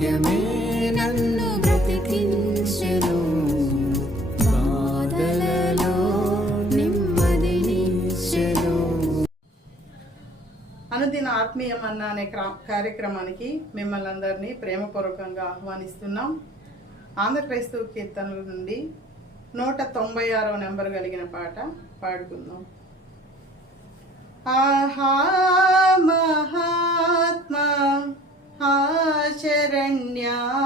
వాక్యమే నన్ను బ్రతికించెను. బాధలలో నెమ్మదినిచ్చెను అనుదిన ఆత్మీయం అన్న అనే కార్యక్రమానికి మిమ్మల్ని అందరినీ ప్రేమపూర్వకంగా ఆహ్వానిస్తున్నాం. ఆంధ్ర క్రైస్తవ కీర్తనల నుండి నూట తొంభై ఆరవ నెంబర్ కలిగిన పాట పాడుకుందాం. ఆహా మహాత్మా Yeah.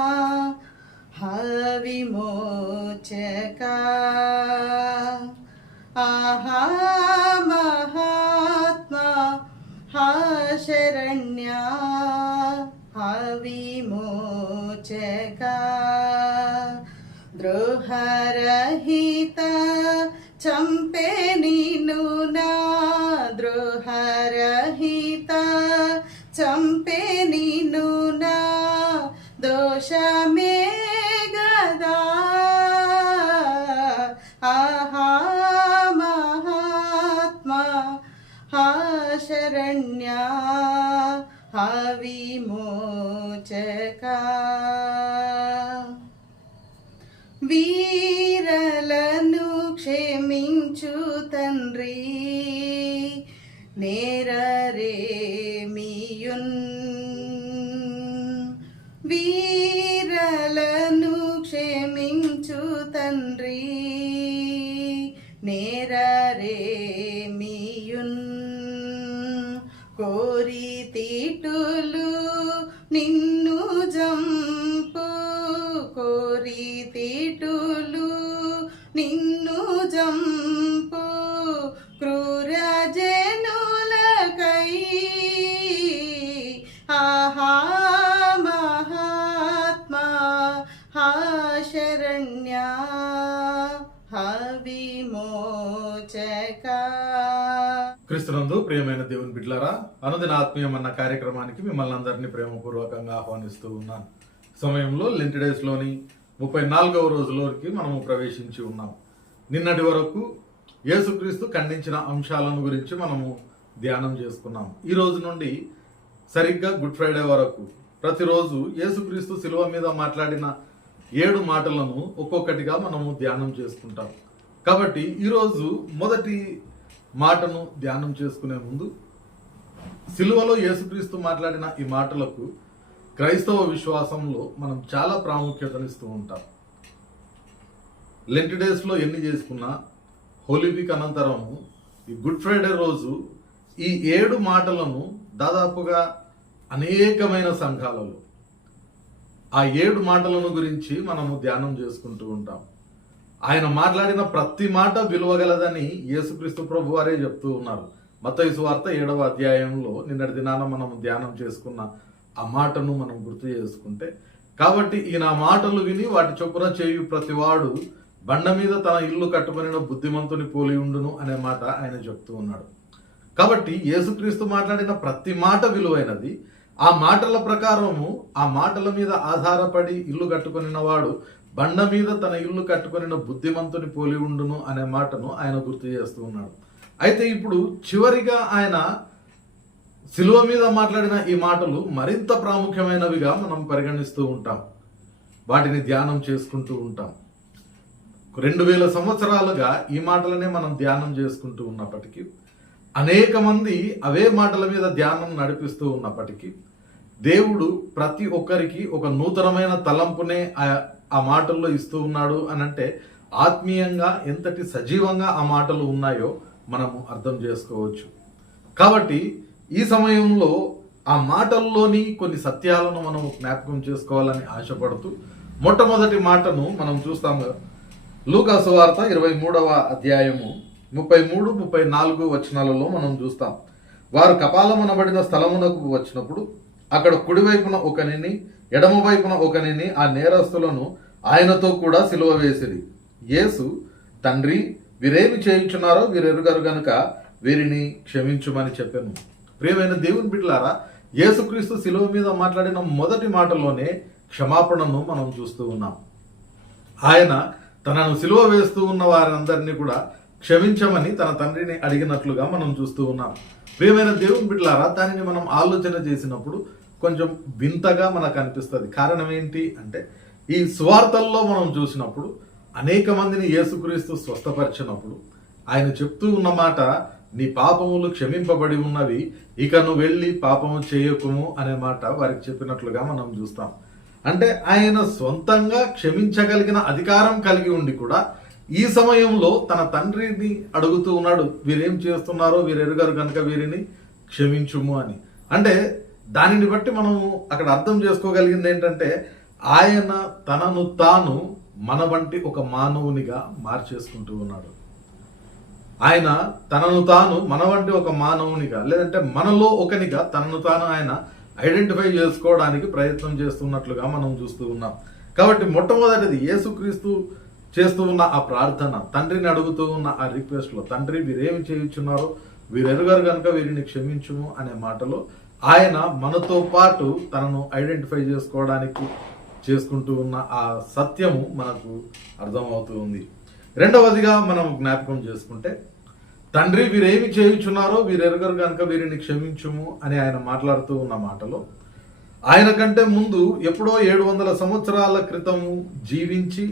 நேரரே ప్రియమైన దేవుని బిడ్లారా అనుదిన ఆత్మీయం అన్న కార్యక్రమానికి మిమ్మల్ని అందరినీ ప్రేమపూర్వకంగా ఆహ్వానిస్తూ ఉన్నాను. సమయంలో లెంట్ డేస్లోని ముప్పై నాలుగవ రోజులోకి మనము ప్రవేశించి ఉన్నాం. నిన్నటి వరకు యేసుక్రీస్తు ఖండించిన అంశాలను గురించి మనము ధ్యానం చేసుకున్నాం. ఈ రోజు నుండి సరిగ్గా గుడ్ ఫ్రైడే వరకు ప్రతిరోజు యేసుక్రీస్తు శిలువ మీద మాట్లాడిన ఏడు మాటలను ఒక్కొక్కటిగా మనము ధ్యానం చేసుకుంటాం. కాబట్టి ఈరోజు మొదటి మాటను ధ్యానం చేసుకునే ముందు సిలువలో యేసుక్రీస్తు మాట్లాడిన ఈ మాటలకు క్రైస్తవ విశ్వాసంలో మనం చాలా ప్రాముఖ్యతనిస్తూ ఉంటాం. లెంట్ డేస్లో ఎన్ని చేసుకున్నా హోలీ వీక్ అనంతరము ఈ గుడ్ ఫ్రైడే రోజు ఈ ఏడు మాటలను దాదాపుగా అనేకమైన సంఘాలలో ఆ ఏడు మాటలను గురించి మనము ధ్యానం చేసుకుంటూ ఉంటాం. ఆయన మాట్లాడిన ప్రతి మాట విలువగలదని యేసుక్రీస్తు ప్రభు వారే చెప్తూ ఉన్నారు. మతయుసు వార్త ఏడవ అధ్యాయంలో నిన్నటి దినాన మనం ధ్యానం చేసుకున్న ఆ మాటను మనం గుర్తు చేసుకుంటే కాబట్టి ఈయన ఆ మాటలు విని వాటి చొప్పున చేయు ప్రతివాడు బండ మీద తన ఇల్లు కట్టుకొనిన బుద్ధిమంతుని పోలి ఉండును అనే మాట ఆయన చెప్తూ ఉన్నాడు. కాబట్టి యేసుక్రీస్తు మాట్లాడిన ప్రతి మాట విలువైనది. ఆ మాటల ప్రకారము ఆ మాటల మీద ఆధారపడి ఇల్లు కట్టుకునిన వాడు బండ మీద తన ఇల్లు కట్టుకుని బుద్ధిమంతుని పోలి ఉండును అనే మాటను ఆయన గుర్తు చేస్తూ ఉన్నాడు. అయితే ఇప్పుడు చివరిగా ఆయన శిలువ మీద మాట్లాడిన ఈ మాటలు మరింత ప్రాముఖ్యమైనవిగా మనం పరిగణిస్తూ ఉంటాం. వాటిని ధ్యానం చేసుకుంటూ ఉంటాం. రెండు వేల సంవత్సరాలుగా ఈ మాటలనే మనం ధ్యానం చేసుకుంటూ ఉన్నప్పటికీ అనేక మంది అవే మాటల మీద ధ్యానం నడిపిస్తూ ఉన్నప్పటికీ దేవుడు ప్రతి ఒక్కరికి ఒక నూతనమైన తలంపునే ఆ- మాటల్లో ఇస్తూ ఉన్నాడు అని అంటే ఆత్మీయంగా ఎంతటి సజీవంగా ఆ మాటలు ఉన్నాయో మనము అర్థం చేసుకోవచ్చు. కాబట్టి ఈ సమయంలో ఆ మాటల్లోని కొన్ని సత్యాలను మనం జ్ఞాపకం చేసుకోవాలని ఆశపడుతూ మొట్టమొదటి మాటను మనం చూస్తాం లూకాసు వార్త ఇరవై మూడవ అధ్యాయము ముప్పై మూడు ముప్పై నాలుగు వచనాలలో మనం చూస్తాం. వారు కపాలమునబడిన స్థలమునకు వచ్చినప్పుడు అక్కడ కుడివైపున ఒకనిని ఎడమ వైపున ఒకనిని ఆ నేరస్తులను ఆయనతో కూడా సిలువ వేసిరి. యేసు తండ్రి వీరేమి చేయించున్నారో వీరెరుగరు గనుక వీరిని క్షమించుమని చెప్పాను. ప్రియమైన దేవుని బిడ్డలారా యేసుక్రీస్తు సిలువ మీద మాట్లాడిన మొదటి మాటలోనే క్షమాపణను మనం చూస్తూ ఉన్నాం. ఆయన తనను సిలువ వేస్తూ ఉన్న వారందరినీ కూడా క్షమించమని తన తండ్రిని అడిగినట్లుగా మనం చూస్తూ ఉన్నాం. ప్రియమైన దేవుని బిడ్డలారా దానిని మనం ఆలోచన చేసినప్పుడు కొంచెం వింతగా మనకు అనిపిస్తుంది. కారణం ఏంటి అంటే ఈ స్వార్థల్లో మనం చూసినప్పుడు అనేక మందిని యేసుక్రీస్తు స్వస్థపరిచినప్పుడు ఆయన చెప్తూ ఉన్న మాట నీ పాపములు క్షమింపబడి ఉన్నవి ఇక నువ్వు వెళ్ళి పాపము చేయకుము అనే మాట వారికి చెప్పినట్లుగా మనం చూస్తాం. అంటే ఆయన సొంతంగా క్షమించగలిగిన అధికారం కలిగి ఉండి కూడా ఈ సమయంలో తన తండ్రిని అడుగుతూ ఉన్నాడు వీరేం చేస్తున్నారో వీరు కనుక వీరిని క్షమించుము అని. అంటే దానిని బట్టి మనం అక్కడ అర్థం చేసుకోగలిగింది ఏంటంటే ఆయన తనను తాను మన వంటి ఒక మానవునిగా మార్చేసుకుంటూ ఉన్నాడు. ఆయన తనను తాను మన వంటి ఒక మానవునిగా లేదంటే మనలో ఒకనిగా తనను తాను ఆయన ఐడెంటిఫై చేసుకోవడానికి ప్రయత్నం చేస్తున్నట్లుగా మనం చూస్తూ ఉన్నాం. కాబట్టి మొట్టమొదటిది యేసుక్రీస్తు చేస్తూ ఉన్న ఆ ప్రార్థన తండ్రిని అడుగుతూ ఉన్న ఆ రిక్వెస్ట్లో తండ్రి వీరేమి చేయించున్నారో వీరెరుగారు కనుక వీరిని క్షమించుము అనే మాటలో ఆయన మనతో పాటు తనను ఐడెంటిఫై చేసుకోవడానికి చేసుకుంటూ ఉన్న ఆ సత్యము మనకు అర్థమవుతూ ఉంది. రెండవదిగా మనం జ్ఞాపకం చేసుకుంటే తండ్రి వీరేమి చేయించున్నారో వీరెరగరు కనుక వీరిని క్షమించుము అని ఆయన మాట్లాడుతూ ఉన్న మాటలో ఆయన కంటే ముందు ఎప్పుడో ఏడు వందల సంవత్సరాల క్రితము జీవించి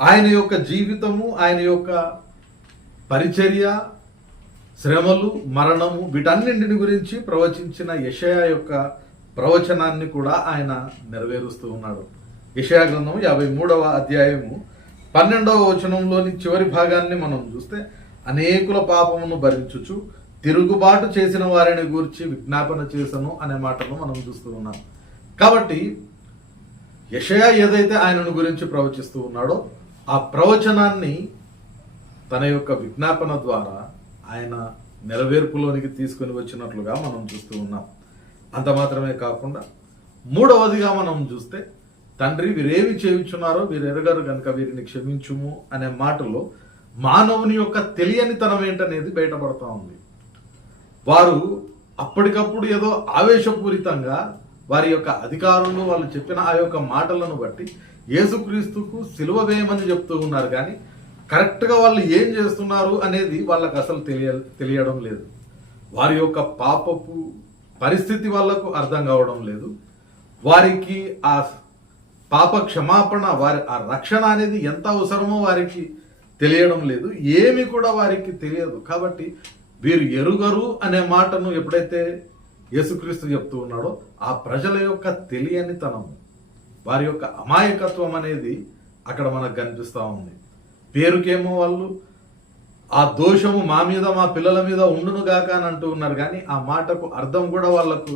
ఆయన యొక్క జీవితము ఆయన యొక్క పరిచర్య శ్రమలు మరణము వీటన్నింటిని గురించి ప్రవచించిన యషయా యొక్క ప్రవచనాన్ని కూడా ఆయన నెరవేరుస్తూ ఉన్నాడు. యషయా గ్రంథం యాభై మూడవ అధ్యాయము పన్నెండవ వచనంలోని చివరి భాగాన్ని మనం చూస్తే అనేకుల పాపమును భరించుచు తిరుగుబాటు చేసిన వారిని గురించి విజ్ఞాపన చేశాను అనే మాటను మనం చూస్తూ ఉన్నాం. కాబట్టి యషయా ఏదైతే ఆయనను గురించి ప్రవచిస్తూ ఉన్నాడో ఆ ప్రవచనాన్ని తన యొక్క విజ్ఞాపన ద్వారా ఆయన నెరవేర్పులోనికి తీసుకొని వచ్చినట్లుగా మనం చూస్తూ ఉన్నాం. అంత మాత్రమే కాకుండా మూడవదిగా మనం చూస్తే తండ్రి వీరేమి చేయించున్నారో వీరు ఎరగరు కనుక వీరిని క్షమించుము అనే మాటలో మానవుని యొక్క తెలియనితనం ఏంటనేది బయటపడతా ఉంది. వారు అప్పటికప్పుడు ఏదో ఆవేశపూరితంగా వారి యొక్క అధికారులు వాళ్ళు చెప్పిన ఆ యొక్క మాటలను బట్టి యేసుక్రీస్తుకు సిలువ వేయమని చెప్తూ ఉన్నారు కానీ కరెక్ట్గా వాళ్ళు ఏం చేస్తున్నారు అనేది వాళ్ళకి అసలు తెలియ తెలియడం లేదు. వారి యొక్క పాపపు పరిస్థితి వాళ్ళకు అర్థం కావడం లేదు. వారికి ఆ పాప క్షమాపణ వారి ఆ రక్షణ అనేది ఎంత అవసరమో వారికి తెలియడం లేదు. ఏమి కూడా వారికి తెలియదు. కాబట్టి వీరు ఎరుగరు అనే మాటను ఎప్పుడైతే యేసుక్రీస్తు చెప్తూ ఉన్నాడో ఆ ప్రజల యొక్క తెలియనితనం వారి యొక్క అమాయకత్వం అనేది అక్కడ మనకు కనిపిస్తూ ఉంది. పేరుకేమో వాళ్ళు ఆ దోషము మా మీద మా పిల్లల మీద ఉండును గాక అని అంటూ ఉన్నారు. కానీ ఆ మాటకు అర్థం కూడా వాళ్ళకు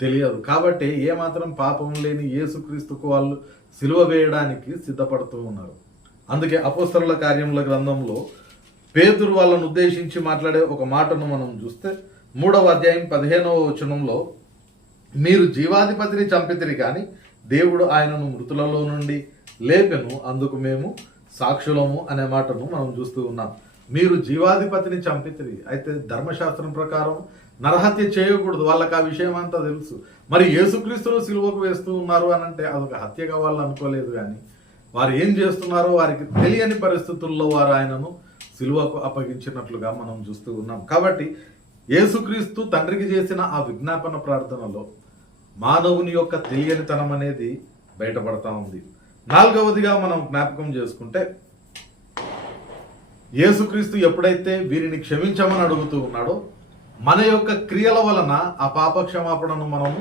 తెలియదు. కాబట్టి ఏమాత్రం పాపం లేని యేసుక్రీస్తుకు వాళ్ళు సిలువ వేయడానికి సిద్ధపడుతూ ఉన్నారు. అందుకే అపోస్తరుల కార్యముల గ్రంథంలో పేతురు వాళ్ళను ఉద్దేశించి మాట్లాడే ఒక మాటను మనం చూస్తే మూడవ అధ్యాయం పదిహేనవ వచనంలో మీరు జీవాధిపతిని చంపితిరి కానీ దేవుడు ఆయనను మృతులలో నుండి లేపెను అందుకు మేము సాక్షులము అనే మాటను మనం చూస్తూ ఉన్నాం. మీరు జీవాధిపతిని చంపితిరి. అయితే ధర్మశాస్త్రం ప్రకారం నరహత్య చేయకూడదు. వాళ్ళకి ఆ విషయం అంతా తెలుసు. మరి యేసుక్రీస్తును సిలువకు వేస్తూ ఉన్నారు అని అంటే అదొక హత్యగా వాళ్ళు అనుకోలేదు కానీ వారు ఏం చేస్తున్నారో వారికి తెలియని పరిస్థితుల్లో వారు ఆయనను సిలువకు అప్పగించినట్లుగా మనం చూస్తూ ఉన్నాం. కాబట్టి యేసుక్రీస్తు తండ్రికి చేసిన ఆ విజ్ఞాపన ప్రార్థనలో మానవుని యొక్క తెలియనితనం అనేది బయటపడతా ఉంది. నాలుగవదిగా మనం జ్ఞాపకం చేసుకుంటే యేసుక్రీస్తు ఎప్పుడైతే వీరిని క్షమించమని అడుగుతూ ఉన్నాడో మన యొక్క క్రియల వలన ఆ పాప క్షమాపణను మనము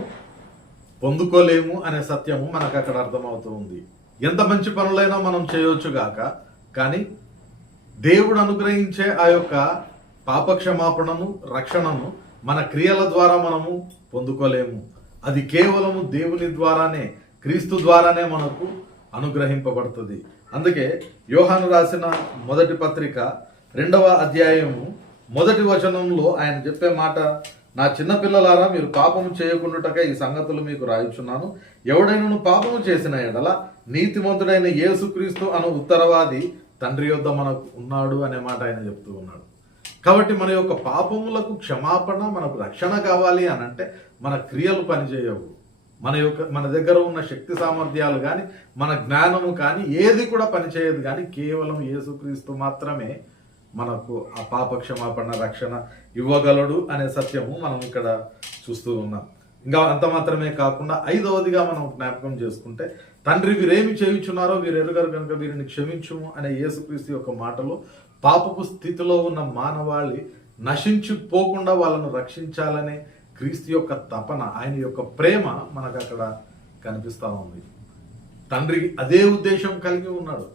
పొందుకోలేము అనే సత్యము మనకు అక్కడ అర్థమవుతూ ఉంది. ఎంత మంచి పనులైనా మనం చేయొచ్చు గాక కానీ దేవుడు అనుగ్రహించే ఆ యొక్క పాప క్షమాపణను రక్షణను మన క్రియల ద్వారా మనము పొందుకోలేము. అది కేవలము దేవుని ద్వారానే క్రీస్తు ద్వారానే మనకు అనుగ్రహింపబడుతుంది. అందుకే యోహాను రాసిన మొదటి పత్రిక రెండవ అధ్యాయము మొదటి వచనంలో ఆయన చెప్పే మాట నా చిన్నపిల్లలారా మీరు పాపము చేయకుండాటగా ఈ సంగతులు మీకు రాయుచున్నాను. ఎవడైనను పాపము చేసిన ఎడల నీతిమంతుడైన యేసుక్రీస్తు అను ఉత్తరవాది తండ్రి యొద్ద మనకు ఉన్నాడు అనే మాట ఆయన చెప్తూ ఉన్నాడు. కాబట్టి మన యొక్క పాపములకు క్షమాపణ మనకు రక్షణ కావాలి అనంటే మన క్రియలు పనిచేయవు. మన యొక్క మన దగ్గర ఉన్న శక్తి సామర్థ్యాలు కానీ మన జ్ఞానము కానీ ఏది కూడా పనిచేయదు కానీ కేవలం యేసుక్రీస్తు మాత్రమే మనకు ఆ పాప క్షమాపణ రక్షణ ఇవ్వగలడు అనే సత్యము మనం ఇక్కడ చూస్తూ ఉన్నాం. ఇంకా అంత మాత్రమే కాకుండా ఐదవదిగా మనం జ్ఞాపకం చేసుకుంటే తండ్రి వీరేమి చేయించున్నారో వీరు ఎరుగరు కనుక వీరిని క్షమించుము అనే యేసుక్రీస్తు యొక్క మాటలో పాపపు స్థితిలో ఉన్న మానవాళి నశించిపోకుండా వాళ్ళను రక్షించాలనే క్రీస్తు యొక్క తపన ఆయన యొక్క ప్రేమ మనకు అక్కడ కనిపిస్తా ఉంది. తండ్రి అదే ఉద్దేశం కలిగి ఉన్నాడు.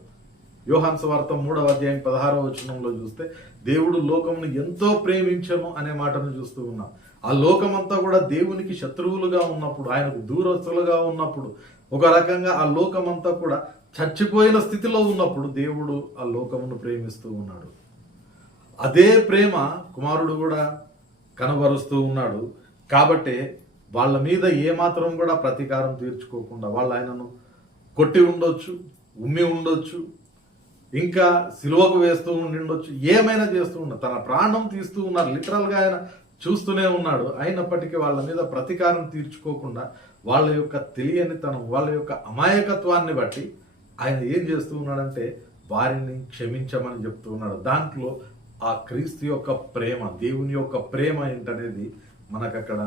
యోహాన్ సువార్త మూడవ అధ్యాయం పదహారవ వచనంలో చూస్తే దేవుడు లోకమును ఎంతో ప్రేమించను అనే మాటను చూస్తూ ఉన్నాం. ఆ లోకమంతా కూడా దేవునికి శత్రువులుగా ఉన్నప్పుడు ఆయనకు దూరస్తులుగా ఉన్నప్పుడు ఒక రకంగా ఆ లోకమంతా కూడా చచ్చిపోయిన స్థితిలో ఉన్నప్పుడు దేవుడు ఆ లోకమును ప్రేమిస్తూ ఉన్నాడు. అదే ప్రేమ కుమారుడు కూడా కనబరుస్తూ ఉన్నాడు. కాబట్టి వాళ్ళ మీద ఏమాత్రం కూడా ప్రతీకారం తీర్చుకోకుండా వాళ్ళు ఆయనను కొట్టి ఉండొచ్చు ఉమ్మి ఉండొచ్చు ఇంకా సిలువకు వేస్తూ ఉండొచ్చు ఏమైనా చేస్తూ ఉన్నారు తన ప్రాణం తీస్తూ ఉన్నారు లిటరల్గా ఆయన చూస్తూనే ఉన్నాడు అయినప్పటికీ వాళ్ళ మీద ప్రతీకారం తీర్చుకోకుండా వాళ్ళ యొక్క తెలియని తెలియనితనం వాళ్ళ యొక్క అమాయకత్వాన్ని బట్టి ఆయన ఏం చేస్తూ ఉన్నాడంటే వారిని క్షమించమని చెప్తూ ఉన్నాడు. దాంట్లో ఆ క్రీస్తు యొక్క ప్రేమ దేవుని యొక్క ప్రేమ ఏంటనేది మనకు అక్కడ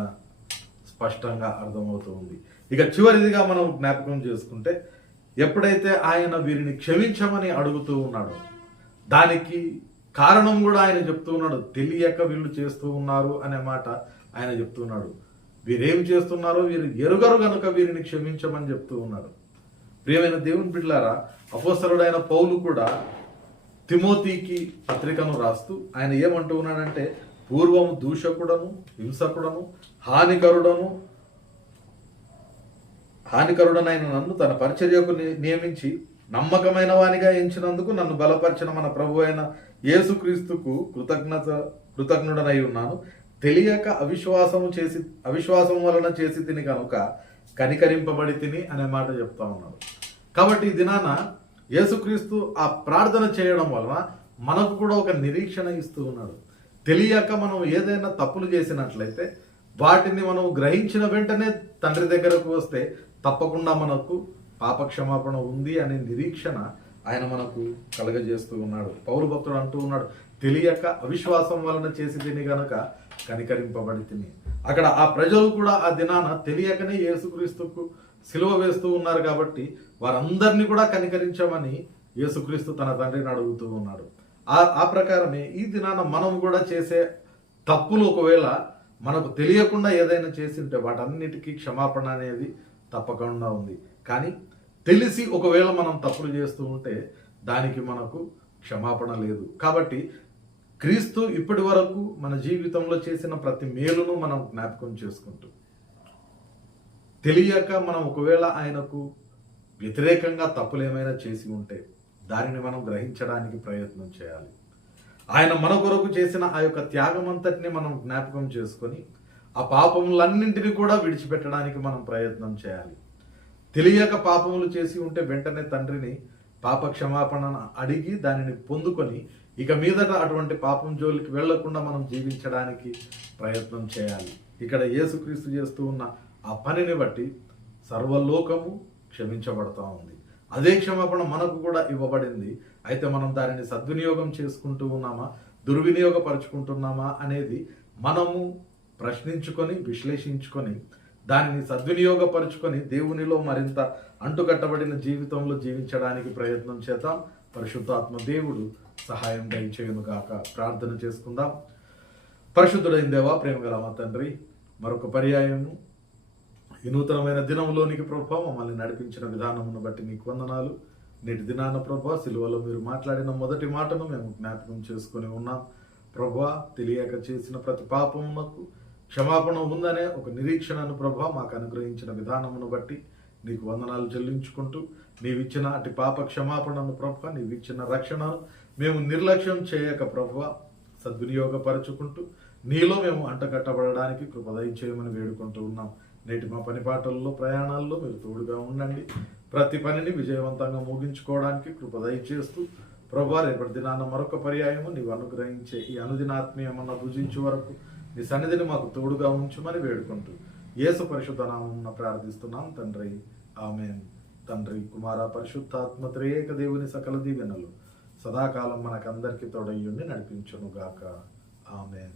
స్పష్టంగా అర్థమవుతూ ఉంది ఇక చివరిదిగా మనం జ్ఞాపకం చేసుకుంటే ఎప్పుడైతే ఆయన వీరిని క్షమించమని అడుగుతూ ఉన్నాడో దానికి కారణం కూడా ఆయన చెప్తూ ఉన్నాడు. తెలియక వీళ్ళు చేస్తూ ఉన్నారు అనే మాట ఆయన చెప్తున్నాడు వీరేం చేస్తున్నారో వీరు ఎరుగరు గనుక వీరిని క్షమించమని చెప్తూ ఉన్నాడు. ప్రియమైన దేవుని బిడ్లారా అపోసరుడైన పౌలు కూడా తిమోతికి పత్రికను రాస్తూ ఆయన ఏమంటూ ఉన్నాడంటే పూర్వం దూషకుడను హింసకుడను హానికరుడను హానికరుడనైన నన్ను తన పరిచర్యకు ని- నియమించి నమ్మకమైన వానిగా ఎంచినందుకు నన్ను బలపరిచిన మన ప్రభు అయిన యేసుక్రీస్తుకు కృతజ్ఞత కృతజ్ఞుడనై ఉన్నాను. తెలియక అవిశ్వాసము చేసి అవిశ్వాసం వలన చేసి తిని కనుక కనికరింపబడి తిని అనే మాట చెప్తా ఉన్నాడు. కాబట్టి ఈ దినాన యేసుక్రీస్తు ఆ ప్రార్థన చేయడం వలన మనకు కూడా ఒక నిరీక్షణ ఇస్తూ ఉన్నాడు. తెలియక మనం ఏదైనా తప్పులు చేసినట్లయితే వాటిని మనం గ్రహించిన వెంటనే తండ్రి దగ్గరకు వస్తే తప్పకుండా మనకు పాపక్షమాపణ ఉంది అనే నిరీక్షణ ఆయన మనకు కలగజేస్తూ ఉన్నాడు. పౌరు భక్తుడు అంటూ ఉన్నాడు తెలియక అవిశ్వాసం వలన చేసి తిని గనక కనికరింపబడి తిని అక్కడ ఆ ప్రజలు కూడా ఆ దినాన తెలియకనే యేసుక్రీస్తుకు సిలువ వేస్తూ ఉన్నారు కాబట్టి వారందరినీ కూడా కనికరించమని యేసుక్రీస్తు తన తండ్రిని అడుగుతూ ఉన్నాడు. ఆ ఆ ప్రకారమే ఈ దినాన మనం కూడా చేసే తప్పులు ఒకవేళ మనకు తెలియకుండా ఏదైనా చేసి ఉంటే వాటన్నిటికీ క్షమాపణ అనేది తప్పకుండా ఉంది. కానీ తెలిసి ఒకవేళ మనం తప్పులు చేస్తూ ఉంటే దానికి మనకు క్షమాపణ లేదు. కాబట్టి క్రీస్తు ఇప్పటి వరకు మన జీవితంలో చేసిన ప్రతి మేలును మనం జ్ఞాపకం చేసుకుంటూ తెలియక మనం ఒకవేళ ఆయనకు వ్యతిరేకంగా తప్పులు ఏమైనా చేసి ఉంటే దానిని మనం గ్రహించడానికి ప్రయత్నం చేయాలి. ఆయన మన కొరకు చేసిన ఆ యొక్క త్యాగం అంతటిని మనం జ్ఞాపకం చేసుకొని ఆ పాపములన్నింటినీ కూడా విడిచిపెట్టడానికి మనం ప్రయత్నం చేయాలి. తెలియక పాపములు చేసి ఉంటే వెంటనే తండ్రిని పాప క్షమాపణ అడిగి దానిని పొందుకొని ఇక మీదట అటువంటి పాపం జోలికి వెళ్ళకుండా మనం జీవించడానికి ప్రయత్నం చేయాలి. ఇక్కడ యేసుక్రీస్తు చేస్తూ ఉన్న ఆ పనిని బట్టి సర్వలోకము క్షమించబడతా ఉంది. అదే క్షమాపణ మనకు కూడా ఇవ్వబడింది. అయితే మనం దానిని సద్వినియోగం చేసుకుంటూ ఉన్నామా? దుర్వినియోగపరుచుకుంటున్నామా? అనేది మనము ప్రశ్నించుకొని విశ్లేషించుకొని దానిని సద్వినియోగపరుచుకొని దేవునిలో మరింత అంటుకట్టబడిన జీవితంలో జీవించడానికి ప్రయత్నం చేద్దాం. పరిశుద్ధాత్మ దేవుడు సహాయం దయచేయను గాక. ప్రార్థన చేసుకుందాం. పరిశుద్ధుడైన దేవా మా తండ్రి మరొక పర్యాయము ఈ నూతనమైన దినంలోనికి ప్రభా మమ్మల్ని నడిపించిన విధానమును బట్టి నీకు వందనాలు. నేటి దినాన ప్రభా సిలువలో మీరు మాట్లాడిన మొదటి మాటను మేము జ్ఞాపకం చేసుకొని ఉన్నాం. ప్రభా తెలియక చేసిన ప్రతి పాపమునకు క్షమాపణ ఉందనే ఒక నిరీక్షణను ప్రభా మాకు అనుగ్రహించిన విధానమును బట్టి నీకు వందనాలు చెల్లించుకుంటూ నీవిచ్చిన అటు పాప క్షమాపణను ప్రభా నీవిచ్చిన రక్షణను మేము నిర్లక్ష్యం చేయక ప్రభ సద్వినియోగపరచుకుంటూ నీలో మేము అంటగట్టబడడానికి కృపదయం చేయమని వేడుకుంటూ ఉన్నాం. నేటి మా పని పాటల్లో ప్రయాణాల్లో మీరు తోడుగా ఉండండి. ప్రతి పనిని విజయవంతంగా ముగించుకోవడానికి కృపదయ చేస్తూ ప్రభా రేపటి దినాన మరొక పర్యాయము నీవు అనుగ్రహించే ఈ అనుదినాత్మీయమన్న భుజించే వరకు నీ సన్నిధిని మాకు తోడుగా ఉంచుమని వేడుకుంటూ యేసు పరిశుద్ధ నామం ప్రార్థిస్తున్నాం తండ్రి. ఆమెన్. తండ్రి కుమార పరిశుద్ధాత్మ త్రియేక దేవుని సకల దీవెనలు సదాకాలం మనకందరికీ తోడయ్యుండి నడిపించును గాక ఆమెన్.